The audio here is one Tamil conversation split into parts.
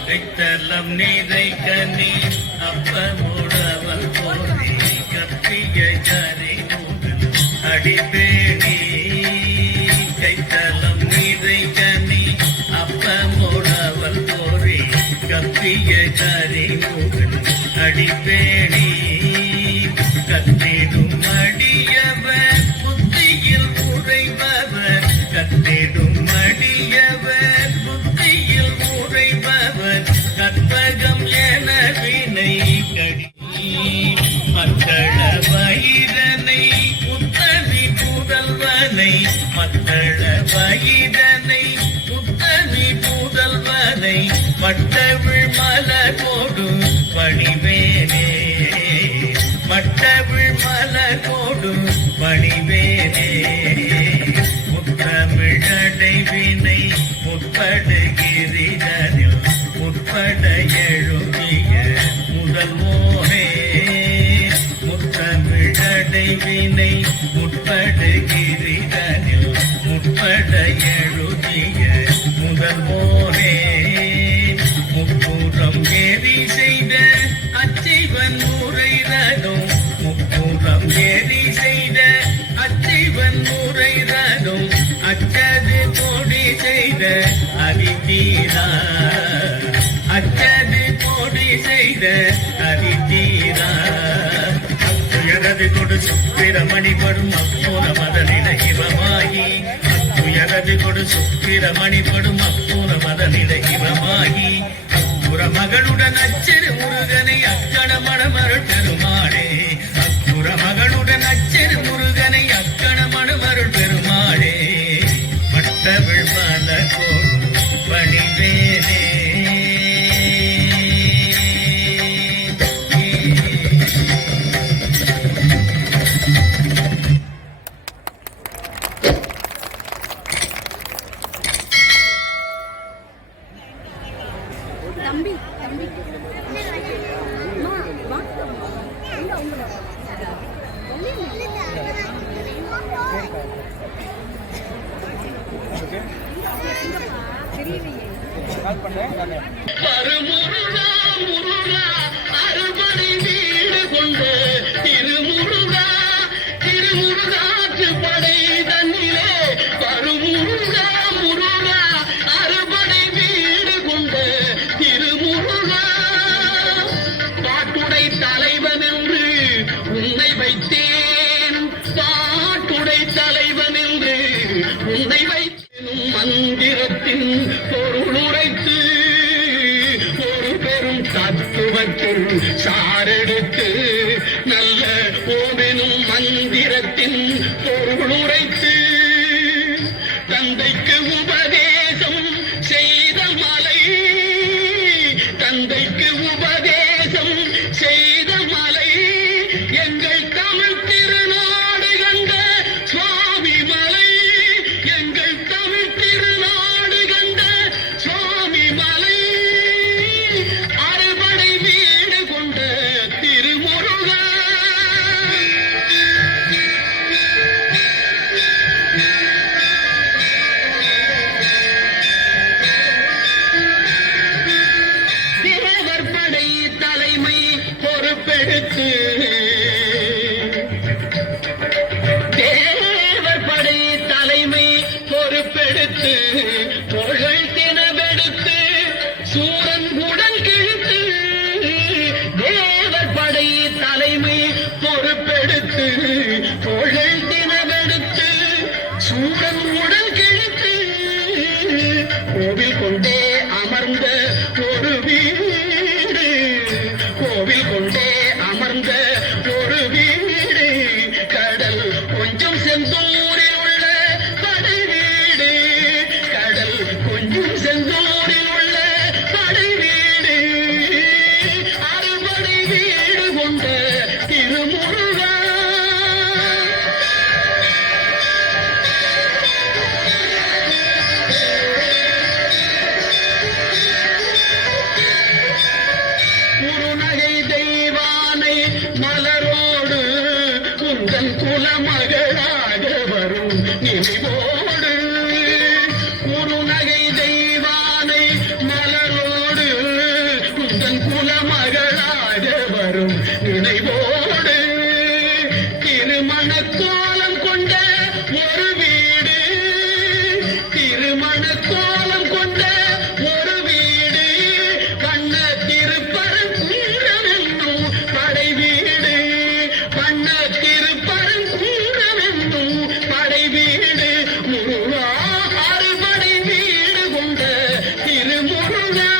கைத்தலம் நீரை கனி அப்பமுடவல் போதி கப்பிய கரை அடிப்பேணி கைத்தலம் நீரை கனி அப்பமுடவல் போரி கப்பிய கரை அடிப்பேணி கத்திடும் அடியவர் புத்தியில் உறைபவர் கத்திடும் அடியவர் புத்தியில் உறைபவர் கற்பகம் என வினை கடி மக்கள வயிரனை புத்தனி புதல்வனை மக்கள வயிரனை புத்தனி புதல்வனை மட்டவிழ் மலர் போடு பணிவேனே மட்டவிழ் மலர் போடு பணிவேனே முத்தமிழடை வினை முற்படுகிறீரில் முற்பட எழுதிய முதல்வோனே முத்தமிழடை வினை முற்படுகிறீரில் முற்பட எழுதிய முதல்வோனே முப்புறம் ஏறி செய்த அச்சைவன் முறைதனும் முப்புறம் ஏறி செய்த அச்சைவன் முறைதனும் அச்சது கொடி செய்த அரித்தீரா அச்சது கொடி செய்த அரித்தீரா அத்துயரது கொடு சுப்பிரமணிபடும் அப்போர மதனிட இவமாகி அத்துயரது கொடு சுப்பிரமணிபடும் அப்போர மதனிட இவமாகி அப்புற மகளுடன் அச்சரு முருகனை அக்கட மணமருள் பெருமானே அப்புற மகளுடன் அச்சரு பருமுருகா முருகா அறுபடை வீடு கொண்ட திருமுருகா திருமுருகாற்று படை தன்னிலே பருமுருகா முருகா அறுபடை வீடு கொண்ட திருமுருகா பாட்டுடை தலைவன் என்று உன்னை வைத்தேன் பாட்டுடை தலைவன் என்று உன்னை வைத்தேன் மந்திரத்தின் பொருளுரைத்து ஒரு பெரும் தத்துவத்தில் சாரெடுத்து நல்ல ஓமெனும் மந்திரத்தின் பொருளுரைத்து தந்தைக்கு உபதேசம் செய்த மலை தந்தைக்கு உபதேசம் செய்த மலை எங்கள் தமிழ் திருநாடு கண்ட சுவாமி மலை எங்கள் தமிழ் திருநாடு கண்ட சுவாமி மலை அறுபடை வீடு கொண்ட திருமுருகா தேவர் படை தலைமை பொறுப்பெடுத்து தேவர் படை தலைமை பொறுப்பெடுத்து தோள்கள் தினவெடுத்து சூரன் உடன் கிழித்து தேவர் படை தலைமை பொறுப்பெடுத்து தோள்கள் தினவெடுத்து சூரன் உடன் கிழித்து கோவில் கொண்டே அமர்ந்த ஒரு வீடு கோவில் கொண்டே அமர்ந்த ஒரு வீடு கடல் கொஞ்சம் செந்தூரில் உள்ள படை வீடு கடல் கொஞ்சம் செந்தூரில் உள்ள படை வீடு அறுபடை வீடு கொண்ட திருமுருகா குறுநகை தெய்வானை மலரோடு உங்கள் குலமகளாக வரும் நினைவோடு குறுநகை தெய்வானை மலரோடு உங்கள் குலமகளாக வரும் நினைவோடு திருமண கோலம் கொண்ட ஒரு வீடு திருமண கோலம் கொண்ட ஒரு வீடு பண்ண திருப்பரங்குன்றம் என்னும் படை வீடு பண்ண திருப்பரங்குன்றம் என்னும் படை வீடு முருகா அறுபடை வீடு கொண்ட திருமுருகா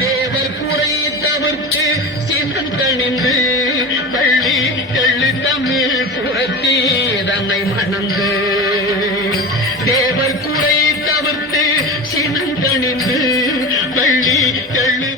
தேவர் குறை தவிர்த்து சிந்தம் தணிந்து பள்ளி தெள்ளு தமிழ் புறத்தி தன்னை மணந்து தேவர் குறை தவிர்த்து சினம் தணிந்து பள்ளி தெள்ளு